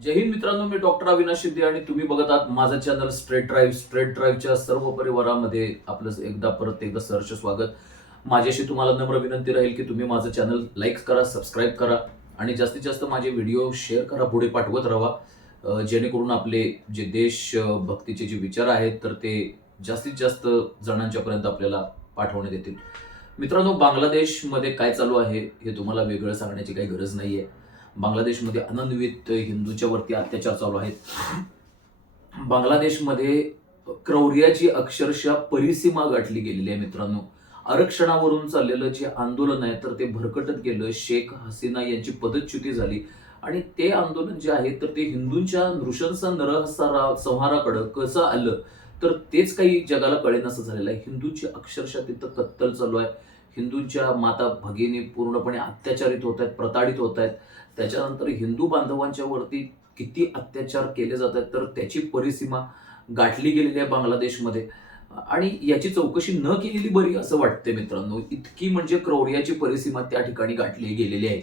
जय हिंद मित्रांनो मी डॉक्टर अविनाश शिंदे आणि तुम्ही बघत आहात माझं चॅनल स्ट्रेट ड्राईव्ह स्ट्रेट ड्राईव्हच्या सर्व परिवारामध्ये आपलं एकदा परत एकदा सहर्ष स्वागत. माझ्याशी तुम्हाला नम्र विनंती राहील की तुम्ही माझं चॅनल लाईक करा सबस्क्राईब करा आणि जास्तीत जास्त माझे व्हिडिओ शेअर करा पुढे पाठवत राहा. जेणेकरून आपले जे देश भक्तीचे जे विचार आहेत तर ते जास्तीत जास्त जणांच्यापर्यंत आपल्याला पाठवण्यात येतील. मित्रांनो बांगलादेशमध्ये काय चालू आहे हे तुम्हाला वेगळं सांगण्याची काही गरज नाही आहे बांगलादेशमध्ये अनन्वित हिंदूच्या वरती अत्याचार चालू आहेत. बांगलादेशमध्ये क्रौर्याची अक्षरशः परिसीमा गाठली गेलेली आहे मित्रांनो. आरक्षणावरून चाललेलं जे आंदोलन आहे तर ते भरकटत गेलं. शेख हसीना यांची पदच्युती झाली. आणि ते आंदोलन जे आहे तर ते हिंदूंच्या नृशंस नरहसारा संहाराकडं कसं आलं तर तेच काही जगाला कळेनासं झालेलं आहे. हिंदूंची अक्षरशः तिथं कत्तल चालू आहे. हिंदूंच्या माता भगिनी पूर्णपणे अत्याचारित होत आहेत प्रताडित होत आहेत. त्याच्यानंतर हिंदू बांधवांच्या वरती किती अत्याचार केले जातात तर त्याची परिसीमा गाठली गेलेली आहे बांगलादेशमध्ये. आणि याची चौकशी न केलेली बरी असं वाटते मित्रांनो. इतकी म्हणजे क्रौर्याची परिसीमा त्या ठिकाणी गाठली गेलेली आहे.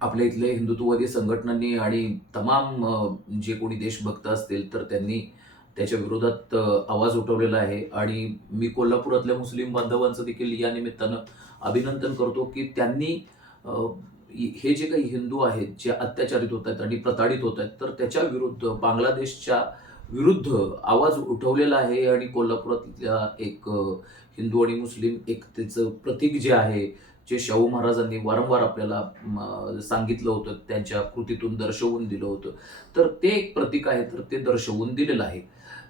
आपल्या इथले हिंदुत्ववादी संघटनांनी आणि तमाम जे कोणी देशभक्त असतील तर त्यांनी त्याच्या विरोधात आवाज उठवलेला आहे. आणि मी कोल्हापुरातल्या मुस्लिम बांधवांचं देखील या निमित्तानं अभिनंदन करतो की त्यांनी हे जे काही हिंदू आहेत जे अत्याचारित होत आहेत आणि प्रताडित होत आहेत तर त्याच्या विरुद्ध बांगलादेशच्या विरुद्ध आवाज उठवलेला आहे आणि कोल्हापुरातल्या एक हिंदू आणि मुस्लिम एकतेचं प्रतीक जे आहे जे शाहू महाराजांनी वारंवार आपल्याला सांगितलं होतं त्यांच्या कृतीतून दर्शवून दिलं होतं. तर ते एक प्रतीक आहे तर ते दर्शवून दिलेलं आहे.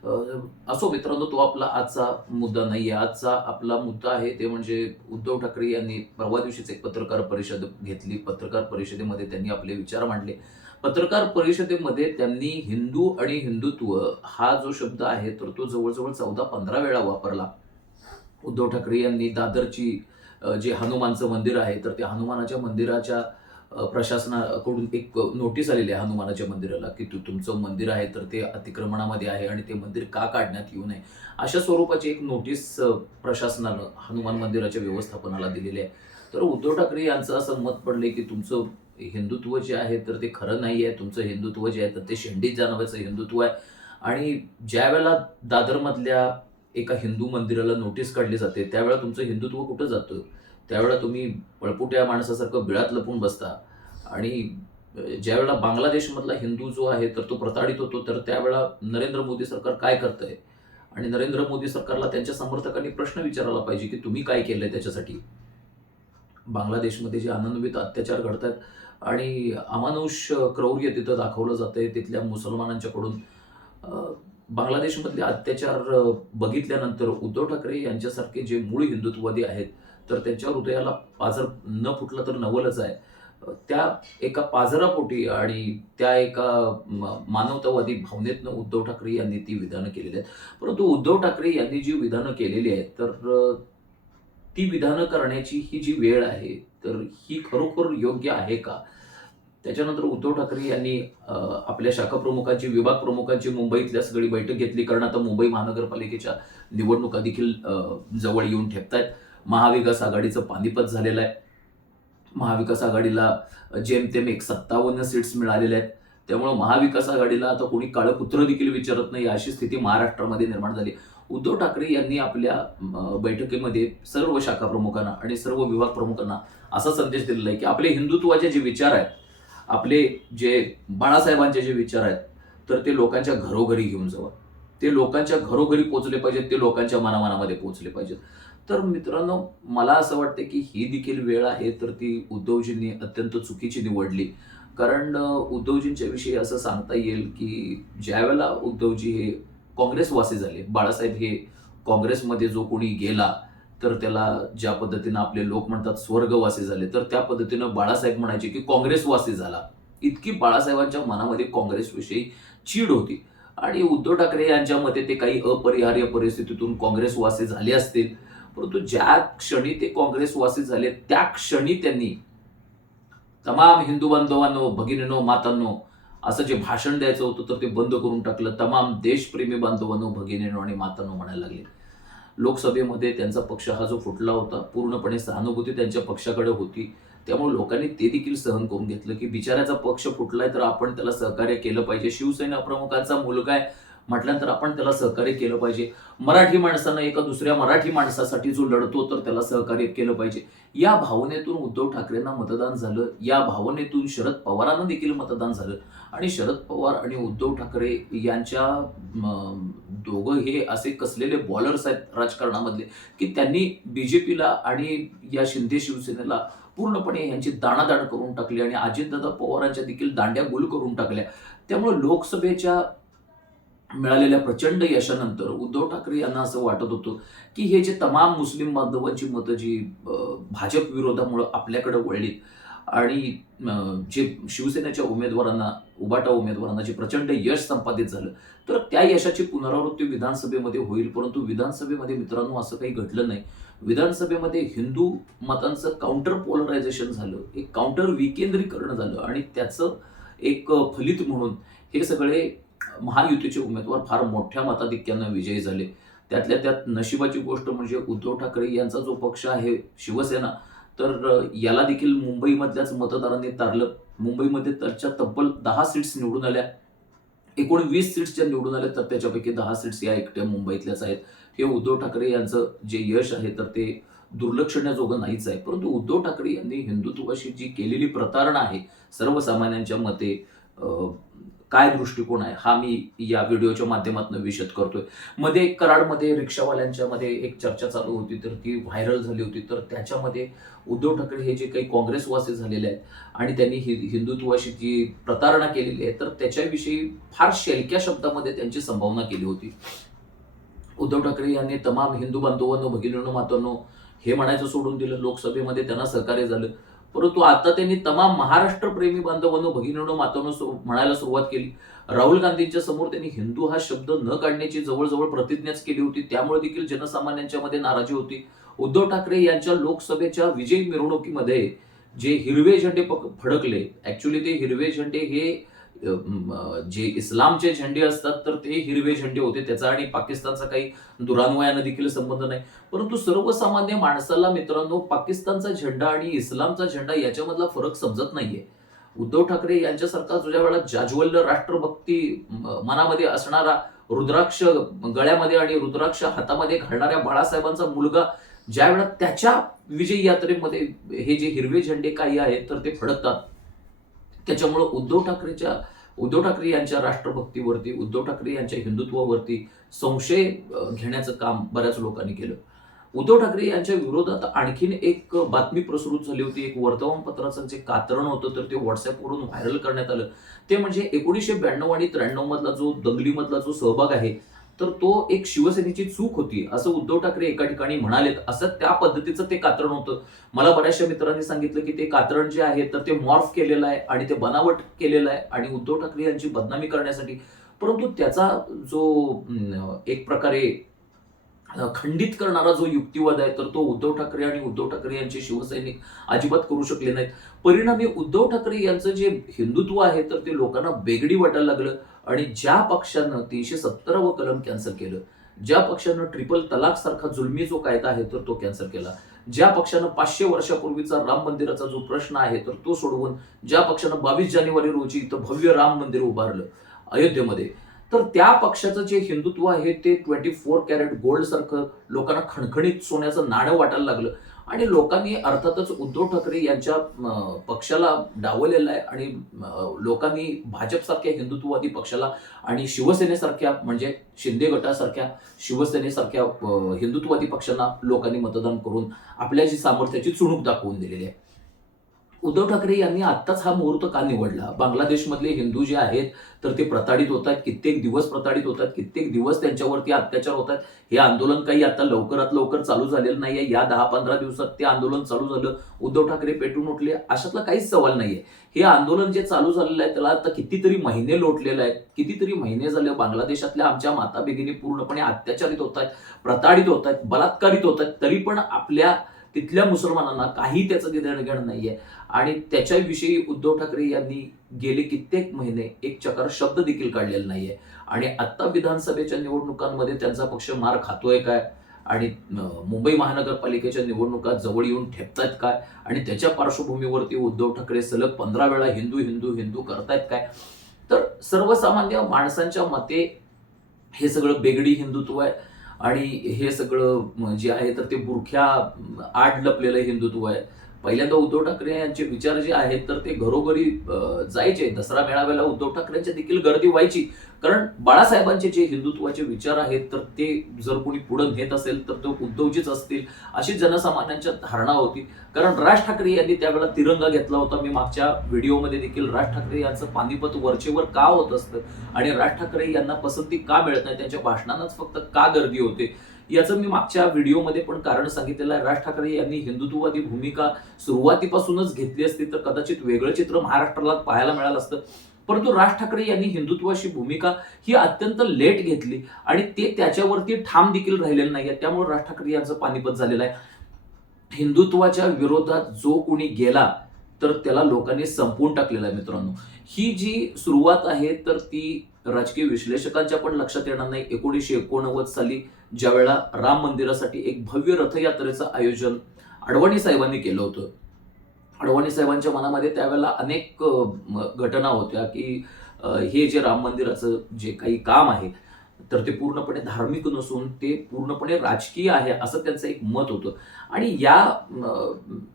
असो मित्रांनो तो आपला आजचा मुद्दा नाही आहे आजचा आपला मुद्दा आहे ते म्हणजे उद्धव ठाकरे यांनी परवा दिवशीच एक पत्रकार परिषद घेतली. पत्रकार परिषदेमध्ये त्यांनी आपले विचार मांडले. पत्रकार परिषदेमध्ये त्यांनी हिंदू आणि हिंदुत्व हा जो शब्द आहे तर तो जवळजवळ चौदा पंधरा वेळा वापरला. उद्धव ठाकरे यांनी दादरची जे हनुमानचं मंदिर आहे तर त्या हनुमानाच्या मंदिराच्या प्रशासनाकडून एक नोटीस आलेली आहे हनुमानाच्या मंदिराला की तू तुमचं मंदिर आहे तर ते अतिक्रमणामध्ये आहे आणि ते मंदिर का काढण्यात येऊ नये. अशा स्वरूपाची एक नोटीस प्रशासनानं हनुमान मंदिराच्या व्यवस्थापनाला दिलेली आहे. तर उद्धव ठाकरे यांचं असं मत पडले की तुमचं हिंदुत्व जे आहे तर ते खरं नाही आहे तुमचं हिंदुत्व जे आहे तर ते शेंडीत जाणवायचं हिंदुत्व आहे. आणि ज्या वेळेला दादरमधल्या एका हिंदू मंदिराला नोटीस काढली जाते त्यावेळेला तुमचं हिंदुत्व कुठं जातं? त्यावेळेला तुम्ही पळपुट्या माणसासारखं बिळात लपून बसता. आणि ज्यावेळेला बांगलादेशमधला हिंदू जो आहे तर तो प्रताडित होतो तर त्यावेळेला नरेंद्र मोदी सरकार काय करतंय? आणि नरेंद्र मोदी सरकारला त्यांच्या समर्थकांनी प्रश्न विचारायला पाहिजे की तुम्ही काय केलंय त्याच्यासाठी? बांगलादेशमध्ये जे आनंदवित अत्याचार घडत आहेत आणि अमानुष क्रौर्य तिथं दाखवलं जातंय तिथल्या मुसलमानांच्याकडून. बांगलादेशमधले अत्याचार बघितल्यानंतर उद्धव ठाकरे यांच्यासारखे जे मूळ हिंदुत्ववादी आहेत तर त्यांच्या हृदयाला पाझर न फुटलं तर नवलच आहे. त्या एका पाझरापोटी आणि त्या एका म- मानवतावादी भावनेतनं उद्धव ठाकरे यांनी ती विधानं केलेली आहेत. परंतु उद्धव ठाकरे यांनी जी विधानं केलेली आहेत तर ती विधानं करण्याची ही जी वेळ आहे तर ही खरोखर योग्य आहे का? त्याच्यानंतर उद्धव ठाकरे यांनी आपल्या शाखा प्रमुखांची विभाग प्रमुखांची मुंबईतल्या सगळी बैठक घेतली. कारण आता मुंबई महानगरपालिकेच्या निवडणुका देखील जवळ येऊन ठेपतायत. महाविकास आघाडीचं पानिपत झालेलं आहे. महाविकास आघाडीला जेमतेम एक सत्तावन्न सीट्स मिळालेल्या आहेत. त्यामुळं महाविकास आघाडीला आता कोणी काळपुत्र देखील विचारत नाही अशी स्थिती महाराष्ट्रामध्ये निर्माण झाली. उद्धव ठाकरे यांनी आपल्या बैठकीमध्ये सर्व शाखा प्रमुखांना आणि सर्व विभाग प्रमुखांना असा संदेश दिलेला आहे की आपले हिंदुत्वाचे जे विचार आहेत आपले जे बाळासाहेबांचे जे विचार आहेत तर ते लोकांच्या घरोघरी घेऊन जावं. ते लोकांच्या घरोघरी पोचले पाहिजेत ते लोकांच्या मनामनामध्ये पोचले पाहिजेत. तर मित्रांनो मला असं वाटतं की ही देखील वेळ आहे तर ती उद्धवजींनी अत्यंत चुकीची निवडली. कारण उद्धवजींच्या विषयी असं सांगता येईल की ज्यावेळेला उद्धवजी हे काँग्रेसवासी झाले बाळासाहेब हे काँग्रेसमध्ये जो कोणी गेला तर त्याला ज्या पद्धतीनं आपले लोक म्हणतात स्वर्गवासी झाले तर त्या पद्धतीनं बाळासाहेब म्हणायचे की काँग्रेसवासी झाला. इतकी बाळासाहेबांच्या मनामध्ये काँग्रेसविषयी चीड होती. आणि उद्धव ठाकरे यांच्या मते ते काही अपरिहार्य परिस्थितीतून काँग्रेसवासी झाले असतील परंतु ज्या क्षणी ते काँग्रेसवासी झाले त्या क्षणी त्यांनी तमाम हिंदू बांधवांनो भगिनीनो मातांनो असं जे भाषण द्यायचं होतं तर ते बंद करून टाकलं. तमाम देशप्रेमी बांधवांनो भगिनीनो आणि मातांनो म्हणायला लागले. लोकसभेमध्ये त्यांचा पक्ष हा जो फुटला होता पूर्णपणे सहानुभूती त्यांच्या पक्षाकडे होती. त्यामुळे लोकांनी ते देखील सहन करून घेतलं की बिचाऱ्याचा पक्ष फुटलाय तर आपण त्याला सहकार्य केलं पाहिजे. शिवसेना प्रमुखांचा मुलगा आहे म्हटल्यानंतर आपण त्याला सहकार्य केलं पाहिजे. मराठी माणसानं एका दुसऱ्या मराठी माणसासाठी जो लढतो तर त्याला सहकार्य केलं पाहिजे. या भावनेतून उद्धव ठाकरेंना मतदान झालं. या भावनेतून शरद पवारांना देखील मतदान झालं. आणि शरद पवार आणि उद्धव ठाकरे यांच्या दोघं हे असे कसलेले बॉलर्स आहेत राजकारणामधले की त्यांनी बी जे पीला आणि या शिंदे शिवसेनेला पूर्णपणे यांची दाणादाण करून टाकली आणि अजितदादा पवारांच्या देखील दांड्या गोल करून टाकल्या. त्यामुळे लोकसभेच्या मिळालेल्या प्रचंड यशानंतर उद्धव ठाकरे यांना असं वाटत होतं की हे जे तमाम मुस्लिम बांधवांची मतं जी भाजप विरोधामुळं आपल्याकडे वळलीत आणि जे शिवसेनेच्या उमेदवारांना उबाटा उमेदवारांना जे प्रचंड यश संपादित झालं तर त्या यशाची पुनरावृत्ती विधानसभेमध्ये होईल परंतु विधानसभेमध्ये मित्रांनो असं काही घडलं नाही. विधानसभेमध्ये हिंदू मतांचं काउंटर पोलरायझेशन झालं एक काउंटर विकेंद्रीकरण झालं आणि त्याचं एक फलित म्हणून हे सगळे महायुतीचे उमेदवार फार मोठ्या मताधिक्यानं विजयी झाले. त्यातल्या त्यात नशिबाची गोष्ट म्हणजे उद्धव ठाकरे यांचा जो पक्ष आहे शिवसेना तर याला देखील मुंबईमधल्याच मतदारांनी तारलं. मुंबईमध्ये त्याच्या तब्बल दहा सीट्स निवडून आल्या. एकूण वीस सीट्स ज्या निवडून आल्या तर त्याच्यापैकी दहा सीट्स या एकट्या मुंबईतल्याच आहेत. हे उद्धव ठाकरे यांचं जे यश आहे तर ते दुर्लक्षण्याजोगं नाहीच आहे. परंतु उद्धव ठाकरे यांनी हिंदुत्वाशी जी केलेली प्रतारणा आहे सर्वसामान्यांच्या मते काय दृष्टिकोन आहे हा मी या व्हिडिओच्या माध्यमातून विशद करतोय. मध्ये कराडमध्ये रिक्षावाल्यांच्या मध्ये एक चर्चा चालू होती तर ती व्हायरल झाली होती. तर त्याच्यामध्ये उद्धव ठाकरे हे जे काही काँग्रेसवासी झालेले आहेत आणि त्यांनी हि हिंदुत्वाशी जी प्रतारणा केलेली आहे तर त्याच्याविषयी फार शेलक्या शब्दामध्ये त्यांची संभावना केली होती. उद्धव ठाकरे यांनी तमाम हिंदू बांधवांनो भगिनींनो मातांनो हे म्हणायचं सोडून दिलं. लोकसभेमध्ये त्यांना सहकार्य झालं. परंतु आता त्यांनी तमाम महाराष्ट्र प्रेमी बांधवांनो भगिनीनो मातांनो म्हणायला सुरुवात केली. राहुल गांधींच्या समोर त्यांनी हिंदू हा शब्द न काढण्याची जवळजवळ प्रतिज्ञाच केली होती. त्यामुळे देखील जनसामान्यांच्या मध्ये नाराजी होती. उद्धव ठाकरे यांच्या लोकसभेच्या विजयी मिरवणुकीमध्ये जे हिरवे झेंडे पक- फडकले ऍक्च्युली ते हिरवे झेंडे हे जे इस्लामचे झेंडे असतात तर ते हिरवे झेंडे होते. त्याचा आणि पाकिस्तानचा काही दुरान्वयानं देखील संबंध नाही. परंतु सर्वसामान्य माणसाला मित्रांनो पाकिस्तानचा झेंडा आणि इस्लामचा झेंडा याच्यामधला फरक समजत नाहीये. उद्धव ठाकरे यांच्यासारखा तुझ्या वेळा जाज्वल्य राष्ट्रभक्ती मनामध्ये असणारा रुद्राक्ष गळ्यामध्ये आणि रुद्राक्ष हातामध्ये घालणाऱ्या बाळासाहेबांचा मुलगा ज्या वेळा त्याच्या विजय यात्रेमध्ये हे जे हिरवे झेंडे काही आहेत तर ते फडकतात. त्याच्यामुळं उद्धव ठाकरेच्या उद्धव ठाकरे यांच्या राष्ट्रभक्तीवरती उद्धव ठाकरे यांच्या हिंदुत्वावरती संशय घेण्याचं काम बऱ्याच लोकांनी केलं. उद्धव ठाकरे यांच्या विरोधात आणखीन एक बातमी प्रसृत झाली होती. एक वर्तमानपत्राचं जे कातरण होतं तर ते व्हॉट्सअपवरून व्हायरल करण्यात आलं. ते म्हणजे एकोणीसशे ब्याण्णव आणि त्र्याण्णव मधला जो दंगलीमधला जो सहभाग आहे तर तो एक शिवसेनेची चूक होती असं उद्धव ठाकरे एका ठिकाणी म्हणालेत. असं त्या पद्धतीचं ते कात्रण होतं. मला बऱ्याचशा मित्रांनी सांगितलं की ते कात्रण जे आहे तर ते मॉर्फ केलेलं आहे आणि ते बनावट केलेलं आहे आणि उद्धव ठाकरे यांची बदनामी करण्यासाठी. परंतु त्याचा जो एक प्रकारे खंडित करणारा जो युक्तिवाद आहे तर तो उद्धव ठाकरे आणि उद्धव ठाकरे यांचे शिवसैनिक अजिबात करू शकले नाहीत. परिणामी उद्धव ठाकरे यांचं जे हिंदुत्व आहे तर ते लोकांना बेगडी वाटायला लागलं. आणि ज्या पक्षानं तीनशे सत्तरावं कलम कॅन्सल केलं ज्या पक्षानं ट्रिपल तलाक सारखा जुलमी जो कायदा आहे तर तो कॅन्सल केला. ज्या पक्षानं पाचशे वर्षापूर्वीचा राम मंदिराचा जो प्रश्न आहे तर तो सोडवून ज्या पक्षानं बावीस जानेवारी रोजी इथं भव्य राम मंदिर उभारलं अयोध्येमध्ये. तर त्या पक्षाचं जे हिंदुत्व आहे ते ट्वेंटी फोर कॅरेट गोल्ड सारखं लोकांना खणखणीत सोन्याचं नाणं वाटायला लागलं. आणि लोकांनी अर्थातच उद्धव ठाकरे यांच्या पक्षाला डावलेलं आहे आणि लोकांनी भाजपसारख्या हिंदुत्ववादी पक्षाला आणि शिवसेनेसारख्या म्हणजे शिंदे गटासारख्या शिवसेनेसारख्या हिंदुत्ववादी पक्षांना लोकांनी मतदान करून आपल्या जी सामर्थ्याची चुणूक दाखवून दिलेली आहे. उद्धव ठाकरे यांनी आत्ताच हा मुहूर्त का निवडला? बांगलादेशमधले हिंदू जे आहेत तर ते प्रताडित होत आहेत कित्येक दिवस प्रताडित होत आहेत कित्येक दिवस त्यांच्यावरती अत्याचार होत आहेत हे आंदोलन काही आता लवकरात लवकर चालू झालेलं नाहीये. या दहा पंधरा दिवसात ते आंदोलन चालू झालं. उद्धव ठाकरे पेटून उठले. अशातला काहीच सवाल नाहीये. हे आंदोलन जे चालू झालेलं आहे त्याला आता कितीतरी महिने लोटलेले आहेत. कितीतरी महिने झाले बांगलादेशातल्या आमच्या माता भगिनी पूर्णपणे अत्याचारित होत आहेत प्रताडित होत आहेत बलात्कारित होत आहेत तरी पण आपल्या तिथल्या मुसलमानांना काही त्याचं घेणं घेणं नाहीये. आणि त्याच्याविषयी उद्धव ठाकरे यांनी गेले कित्येक महिने एक चकार शब्द देखील काढलेला नाहीये. आणि आत्ता विधानसभेच्या निवडणुकांमध्ये त्यांचा पक्ष मार खातोय काय? आणि मुंबई महानगरपालिकेच्या निवडणुका जवळ येऊन ठेपतायत काय? आणि त्याच्या पार्श्वभूमीवरती उद्धव ठाकरे सलग पंधरा वेळा हिंदू हिंदू हिंदू करतायत काय? तर सर्वसामान्य माणसांच्या मते हे सगळं बेगडी हिंदुत्व आहे. आणि हे सगळं जे आहे तर ते बुरख्या आड लपलेलं हिंदुत्व आहे. पहिल्यांदा उद्धव ठाकरे यांचे विचार जे आहेत तर ते घरोघरी जायचे. दसरा मेळाव्याला उद्धव ठाकरेंच्या देखील गर्दी व्हायची. कारण बाळासाहेबांचे जे हिंदुत्वाचे विचार आहेत तर ते जर कोणी पुढे नेत असेल तर तो उद्धवजीच असतील अशी जनसामान्यांच्या धारणा होती. कारण राज ठाकरे यांनी त्यावेळेला तिरंगा घेतला होता. मी मागच्या व्हिडिओमध्ये देखील राज ठाकरे यांचं पानिपत वरचेवर का होत असतं? आणि राज ठाकरे यांना पसंती का मिळत नाही? त्यांच्या भाषणांनाच फक्त का गर्दी होते? याचं मी मागच्या व्हिडिओमध्ये पण कारण सांगितलेलं आहे. राज ठाकरे यांनी हिंदुत्ववादी भूमिका सुरुवातीपासूनच घेतली असती तर कदाचित वेगळं चित्र महाराष्ट्राला पाहायला मिळालं असतं. परंतु राज ठाकरे यांनी हिंदुत्वाची भूमिका ही अत्यंत लेट घेतली आणि ते त्याच्यावरती ठाम देखील राहिलेलं नाही त्यामुळे राज ठाकरे यांचं पानिपत झालेलं आहे. हिंदुत्वाच्या विरोधात जो कोणी गेला तर त्याला लोकांनी संपवून टाकलेला आहे मित्रांनो. ही जी सुरुवात आहे तर ती राजकीय विश्लेषकांच्या पण लक्षात येणार नाही. एकोणीसशे एकोणनव्वद साली ज्यावेळेला राम मंदिरासाठी एक भव्य रथयात्रेचं आयोजन अडवाणी साहेबांनी केलं होतं. अडवाणी साहेबांच्या मनामध्ये त्यावेळेला अनेक घटना होत्या की हे जे राम मंदिराचं जे काही काम आहे तर ते पूर्णपणे धार्मिक नसून ते पूर्णपणे राजकीय आहे असं त्यांचं एक मत होतं. आणि या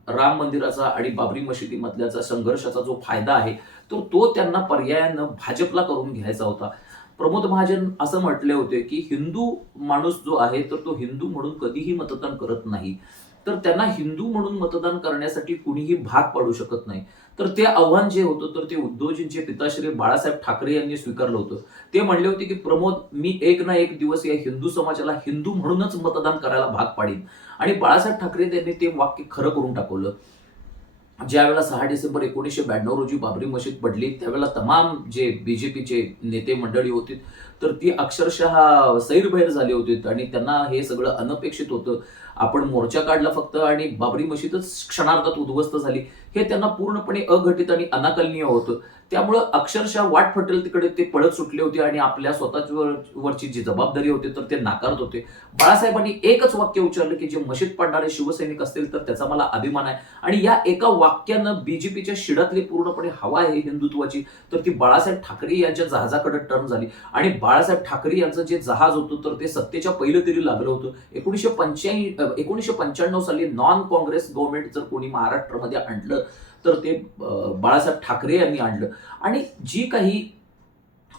राम मंदिराचा आणि बाबरी मशिदीमधल्याचा संघर्षाचा जो फायदा आहे तर तो त्यांना पर्यायानं भाजपला करून घ्यायचा होता. प्रमोद महाजन असं म्हटले होते की हिंदू माणूस जो आहे तर तो हिंदू म्हणून कधीही मतदान करत नाही. तर त्यांना हिंदू म्हणून मतदान करण्यासाठी कुणीही भाग पाडू शकत नाही. तर ते आव्हान जे होतं तर ते उद्धवजींचे पिताश्री बाळासाहेब ठाकरे यांनी स्वीकारलं होतं. ते म्हणले होते की प्रमोद मी एक ना एक दिवस या हिंदू समाजाला हिंदू म्हणूनच मतदान करायला भाग पाडीन. आणि बाळासाहेब ठाकरे त्यांनी ते वाक्य खरं करून टाकवलं. ज्यावेळेला सहा डिसेंबर एकोणीसशे ब्याण्णव रोजी बाबरी मशीद पडली त्यावेळेला तमाम जे बीजेपीचे नेते मंडळी होती तर ती अक्षरशः सैरभैर झाली होती. आणि त्यांना हे सगळं अनपेक्षित होतं. आपण मोर्चा काढला फक्त आणि बाबरी मशीदच क्षणार्धात उद्ध्वस्त झाली. हे त्यांना पूर्णपणे अघटित आणि अनाकलनीय होतं. त्यामुळं अक्षरशः वाट फटेल तिकडे ते पळत सुटले होते आणि आपल्या स्वतःवरची जी जबाबदारी होती तर ते नाकारत होते. बाळासाहेबांनी एकच वाक्य उच्चारलं की जे मशीद पाडणारे शिवसैनिक असतील तर त्याचा मला अभिमान आहे. आणि या एका वाक्यानं बीजेपीच्या शिडातली पूर्णपणे हवा आहे हिंदुत्वाची तर ती बाळासाहेब ठाकरे यांच्या जहाजाकडे टर्न झाली. आणि बाळासाहेब ठाकरे यांचं जे जहाज होतं तर ते सत्तेच्या पहिलं तरी लागलं होतं. एकोणीसशे पंच्याऐंशी एकोणीसशे पंच्याण्णव साली नॉन काँग्रेस गव्हर्नमेंट जर कोणी महाराष्ट्रामध्ये आणलं तर ते बाळासाहेब ठाकरे यांनी आणलं. आणि जी काही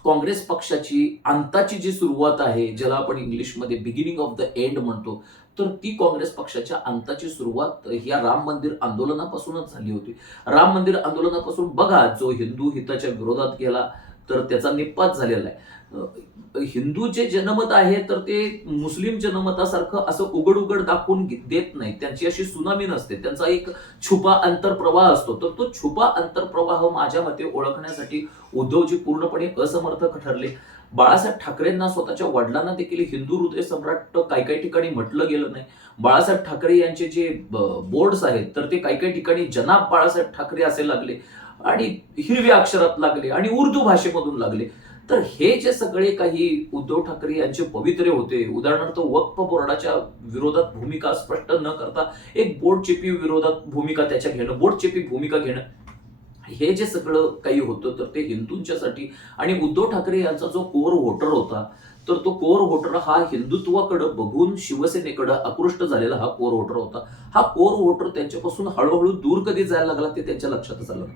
काँग्रेस पक्षाची अंताची जी सुरुवात आहे ज्याला आपण इंग्लिशमध्ये बिगिनिंग ऑफ द एंड म्हणतो तर ती काँग्रेस पक्षाच्या अंताची सुरुवात या राम मंदिर आंदोलनापासूनच झाली होती. राम मंदिर आंदोलनापासून बघा जो हिंदू हिताच्या विरोधात गेला तर त्याचा निपात झालेला आहे. हिंदू जे जनमत आहे तर ते मुस्लिम जनमतासारखं असं उघड उघड दाखवून देत नाही त्यांची अशी सुनामी नसते. त्यांचा एक छुपा अंतरप्रवाह असतो. तर तो छुपा अंतरप्रवाह माझ्या मते ओळखण्यासाठी उद्धवजी पूर्णपणे असमर्थक ठरले. बाळासाहेब ठाकरेंना स्वतःच्या वडिलांना देखील हिंदू हृदय सम्राट काही काही ठिकाणी म्हटलं गेलं नाही. बाळासाहेब ठाकरे यांचे जे बोर्ड्स आहेत तर ते काही काही ठिकाणी जनाब बाळासाहेब ठाकरे असे लागले आणि हिरव्या अक्षरात लागले आणि उर्दू भाषेमधून लागले. तर हे जे सगळे काही उद्धव ठाकरे यांचे पवित्रे होते उदाहरणार्थ वक्फ बोर्डाच्या विरोधात भूमिका स्पष्ट न करता एक बोर्ड चेपी विरोधात भूमिका त्याच्या घेणं बोर्ड चेपी भूमिका घेणं हे जे सगळं काही होतं तर ते हिंदूंच्यासाठी आणि उद्धव ठाकरे यांचा जो कोर वोटर होता तर तो कोर वोटर हा हिंदुत्वाकडं बघून शिवसेनेकडं आकृष्ट झालेला हा कोर वोटर होता. हा कोर वोटर त्यांच्यापासून हळूहळू दूर कधी जायला लागला ते त्यांच्या लक्षातच आलं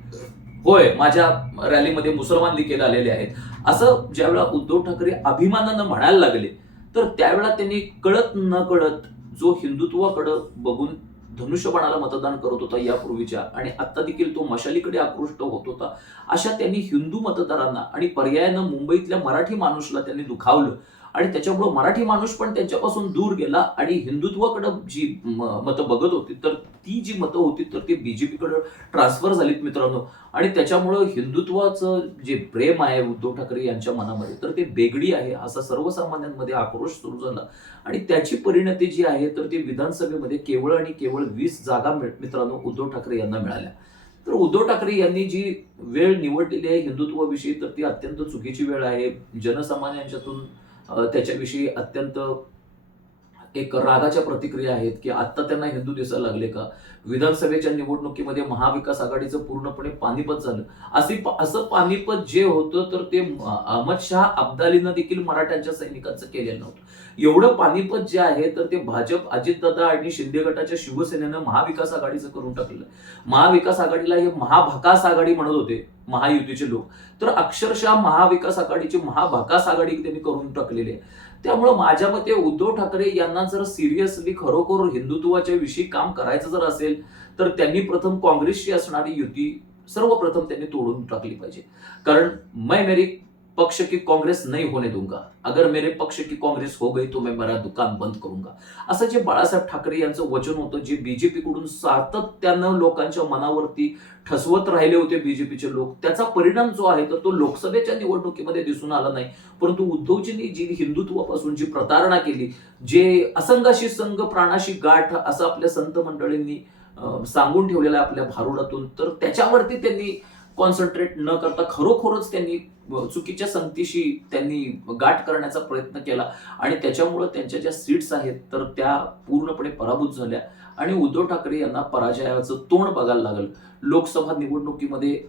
होय माझ्या रॅलीमध्ये मुसलमान देखील आलेले आहेत. असं ज्यावेळेला उद्धव ठाकरे अभिमानानं म्हणायला लागले तर त्यावेळेला त्यांनी कळत न कळत जो हिंदुत्वाकडं बघून धनुष्यबाणाला मतदान करत होता यापूर्वीच्या आणि आत्ता देखील तो मशालीकडे आकृष्ट होत होता अशा त्यांनी हिंदू मतदारांना आणि पर्यायानं मुंबईतल्या मराठी माणूसला त्यांनी दुखावलं. आणि त्याच्यामुळं मराठी माणूस पण त्यांच्यापासून दूर गेला आणि हिंदुत्वाकडं जी म- मतं बघत होती तर ती जी मतं होती तर ती बीजेपीकडे ट्रान्सफर झालीत मित्रांनो. आणि त्याच्यामुळं हिंदुत्वाचं जे प्रेम आहे उद्धव ठाकरे यांच्या मनामध्ये तर ते बेगडी आहे असा सर्वसामान्यांमध्ये आक्रोश सुरू झाला. आणि त्याची परिणती जी आहे तर ती विधानसभेमध्ये केवळ आणि केवळ वीस जागा मित्रांनो उद्धव ठाकरे यांना मिळाल्या. तर उद्धव ठाकरे यांनी जी वेळ निवडलेली आहे हिंदुत्वाविषयी तर ती अत्यंत चुकीची वेळ आहे. जनसामान्यांच्यातून त्याच्याविषयी अत्यंत एक रागाच्या प्रतिक्रिया आहेत की आत्ता त्यांना हिंदू दिसायला लागले का? विधानसभेच्या निवडणुकीमध्ये महाविकास आघाडीचं पूर्णपणे पानिपत झालं. असे असं पानिपत जे होतं तर ते अहमद शहा अब्दालीनं देखील मराठ्यांच्या सैनिकांचं केलेलं नव्हतं. एवढं पानिपत जे आहे तर ते भाजप अजितदादा आणि शिंदे गटाच्या शिवसेनेनं महाविकास आघाडीचं करून टाकलं महाविकास आघाडीला हे महाभकास आघाडी म्हणत होते महायुतीचे लोक. तर अक्षरशः महाविकास आघाडीची महाभकास आघाडी त्यांनी करून टाकलेली. आहे त्यामुळं माझ्या मते उद्धव ठाकरे यांना जर सिरियसली खरोखर हिंदुत्वाच्या विषयी काम करायचं जर असेल तर त्यांनी प्रथम काँग्रेसशी असणारी युती सर्वप्रथम त्यांनी तोडून टाकली पाहिजे. कारण मै मेरी पक्ष की काँग्रेस नहीं होने दूंगा। अगर मेरे पक्ष की काँग्रेस हो गई तो मैं मेरा दुकान बंद करूंगा। असं जे बाळासाहेब ठाकरे यांचं वचन होतं जे बीजेपीकडून सातत्यानं लोकांच्या मनावरती ठसवत राहिले होते बीजेपीचे लोक त्याचा परिणाम जो आहे तर तो लोकसभेच्या निवडणुकीमध्ये दिसून आला नाही. परंतु उद्धवजींनी जी हिंदुत्वापासून जी प्रतारणा केली जे असंगाशी संघ प्राणाशी गाठ असं आपल्या संत मंडळींनी सांगून ठेवलेलं आहे आपल्या भारुडातून तर त्याच्यावरती त्यांनी कॉन्सन्ट्रेट न करता खरोखरच त्यांनी चुकीच्या संगतीशी त्यांनी गाठ करण्याचा प्रयत्न केला. आणि त्याच्यामुळं त्यांच्या ज्या सीट्स आहेत तर त्या पूर्णपणे पराभूत झाल्या. आणि उद्धव ठाकरे यांना पराजयाचं तोंड बघायला लागलं. लोकसभा निवडणुकीमध्ये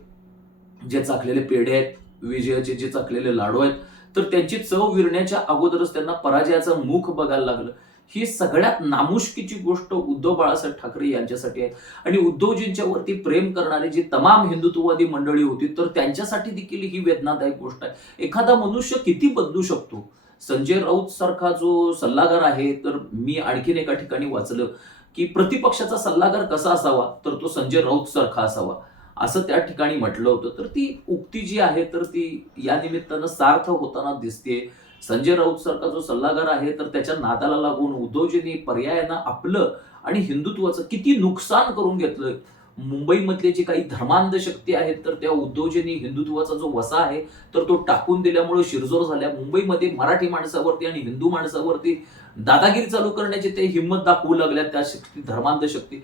जे चाकलेले पेढे आहेत विजयाचे जे चाकलेले लाडू आहेत तर त्यांची चव विरण्याच्या अगोदरच त्यांना पराजयाचं मुख बघायला लागलं. ही सगळ्यात नामुष्कीची गोष्ट उद्धव बाळासाहेब ठाकरे यांच्यासाठी आहे. आणि उद्धवजींच्या वरती प्रेम करणारी जी तमाम हिंदुत्ववादी मंडळी होती तर त्यांच्यासाठी देखील ही वेदनादायक गोष्ट आहे. एखादा मनुष्य किती बदलू शकतो? संजय राऊत सारखा जो सल्लागार आहे तर मी आणखीन एका ठिकाणी वाचलं की प्रतिपक्षाचा सल्लागार कसा असावा तर तो संजय राऊत सारखा असावा. असं त्या ठिकाणी म्हटलं होतं. तर ती उक्ती जी आहे तर ती या निमित्तानं सार्थ होताना दिसते संजय राऊत सारखा जो सल्लागार आहे तर त्याच्या नादाला लागून उद्धवजींनी पर्यायानं आपलं आणि हिंदुत्वाचं किती नुकसान करून घेतलं मुंबईमधले जे काही धर्मांध शक्ती आहेत तर त्या उद्धवजींनी हिंदुत्वाचा जो वसा आहे तर तो टाकून दिल्यामुळे शिरजोर झाल्या. मुंबईमध्ये मराठी माणसावरती आणि हिंदू माणसावरती दादागिरी चालू करण्याची ते हिंमत दाखवू लागल्या त्या शक्ती धर्मांध शक्ती.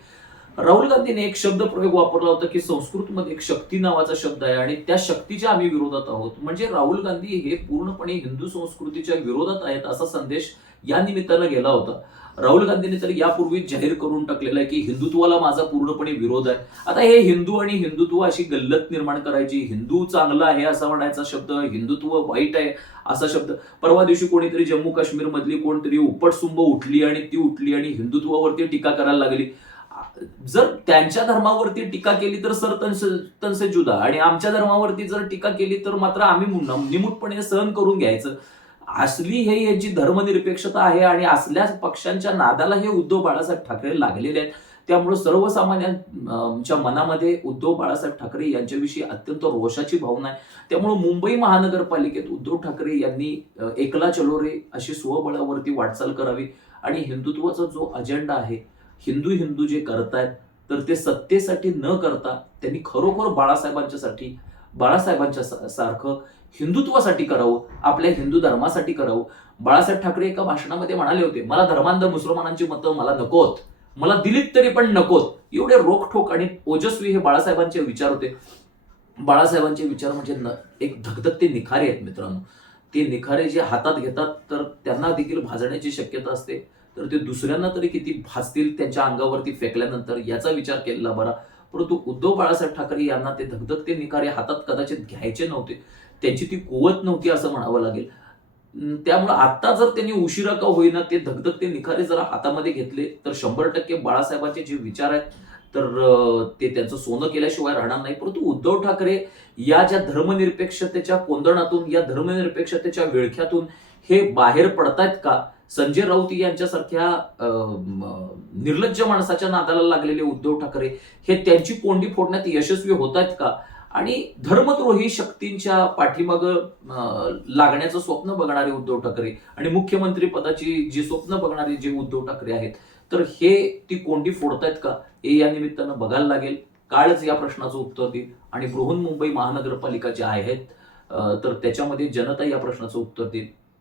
राहुल गांधीने एक शब्द प्रयोग वापरला होता की संस्कृतमध्ये एक शक्ती नावाचा शब्द आहे आणि त्या शक्तीच्या आम्ही विरोधात आहोत. म्हणजे राहुल गांधी हे पूर्णपणे हिंदू संस्कृतीच्या विरोधात आहेत असा संदेश या निमित्तानं गेला होता. राहुल गांधीने तर यापूर्वी जाहीर करून टाकलेला आहे की हिंदुत्वाला माझा पूर्णपणे विरोध आहे. आता हे हिंदू आणि हिंदुत्व अशी गल्लत निर्माण करायची हिंदू चांगला आहे असा म्हणायचा शब्द हिंदुत्व वाईट आहे असा शब्द. परवा दिवशी कोणीतरी जम्मू काश्मीरमधली कोणतरी उपटसुंब उठली आणि ती उठली आणि हिंदुत्वावरती टीका करायला लागली. जर त्यांच्या धर्मावरती टीका केली तर सर तनसे तनसे जुदा. आणि आमच्या धर्मावरती जर टीका केली तर मात्र आम्ही निमूटपणे सहन करून घ्यायचं. असली हे याची धर्मनिरपेक्षता आहे आणि असल्याच पक्षांच्या नादाला हे उद्धव बाळासाहेब ठाकरे लागलेले आहेत त्यामुळे सर्वसामान्यांच्या मनामध्ये उद्धव बाळासाहेब ठाकरे यांच्याविषयी अत्यंत रोषाची भावना आहे. त्यामुळे मुंबई महानगरपालिकेत उद्धव ठाकरे यांनी एकला चलो रे अशी स्वबळावरती वाटचाल करावी. आणि हिंदुत्वाचा जो अजेंडा आहे हिंदू हिंदू जे करतायत तर ते सत्तेसाठी न करता त्यांनी खरोखर बाळासाहेबांच्यासाठी बाळासाहेबांच्या सारखं हिंदुत्वासाठी करावं आपल्या हिंदू धर्मासाठी करावं. बाळासाहेब ठाकरे एका भाषणामध्ये म्हणाले होते मला धर्मांध मुसलमानांची मतं मला नकोत. मला दिलीत तरी पण नकोत. एवढे रोखठोक आणि ओजस्वी हे बाळासाहेबांचे विचार होते. बाळासाहेबांचे विचार म्हणजे न- एक धगधगते निखारे आहेत मित्रांनो. ते निखारे जे हातात घेतात तर त्यांना देखील भाजण्याची शक्यता असते. तर ते दुसऱ्यांना तरी किती भासतील त्यांच्या अंगावरती फेकल्यानंतर याचा विचार केलेला बरा. परंतु उद्धव बाळासाहेब ठाकरे यांना ते धगधगते निखारे हातात कदाचित घ्यायचे नव्हते. त्यांची ती कुवत नव्हती असं म्हणावं लागेल. त्यामुळं आता जर त्यांनी उशिरा का होईना ते धगधगते निखारे जरा हातामध्ये घेतले तर शंभर टक्के बाळासाहेबांचे जे विचार आहेत तर ते त्यांचं सोनं केल्याशिवाय राहणार नाही. परंतु उद्धव ठाकरे या ज्या धर्मनिरपेक्षतेच्या कोंदणातून या धर्मनिरपेक्षतेच्या विळख्यातून हे बाहेर पडतायत का? संजय राऊत यांच्यासारख्या निर्लज्ज माणसाच्या नादाला लागलेले उद्धव ठाकरे हे त्यांची कोंडी फोडण्यात यशस्वी होत आहेत का? आणि धर्मद्रोही शक्तींच्या पाठीमाग लागण्याचं स्वप्न बघणारे उद्धव ठाकरे आणि मुख्यमंत्री पदाची जी स्वप्न बघणारे जे उद्धव ठाकरे आहेत तर हे ती कोंडी फोडतायत का? हे या निमित्तानं बघायला लागेल. काळच या प्रश्नाचं उत्तर देईल. आणि बृहन्मुंबई महानगरपालिका ज्या आहेत तर त्याच्यामध्ये जनता या प्रश्नाचं उत्तर देईल.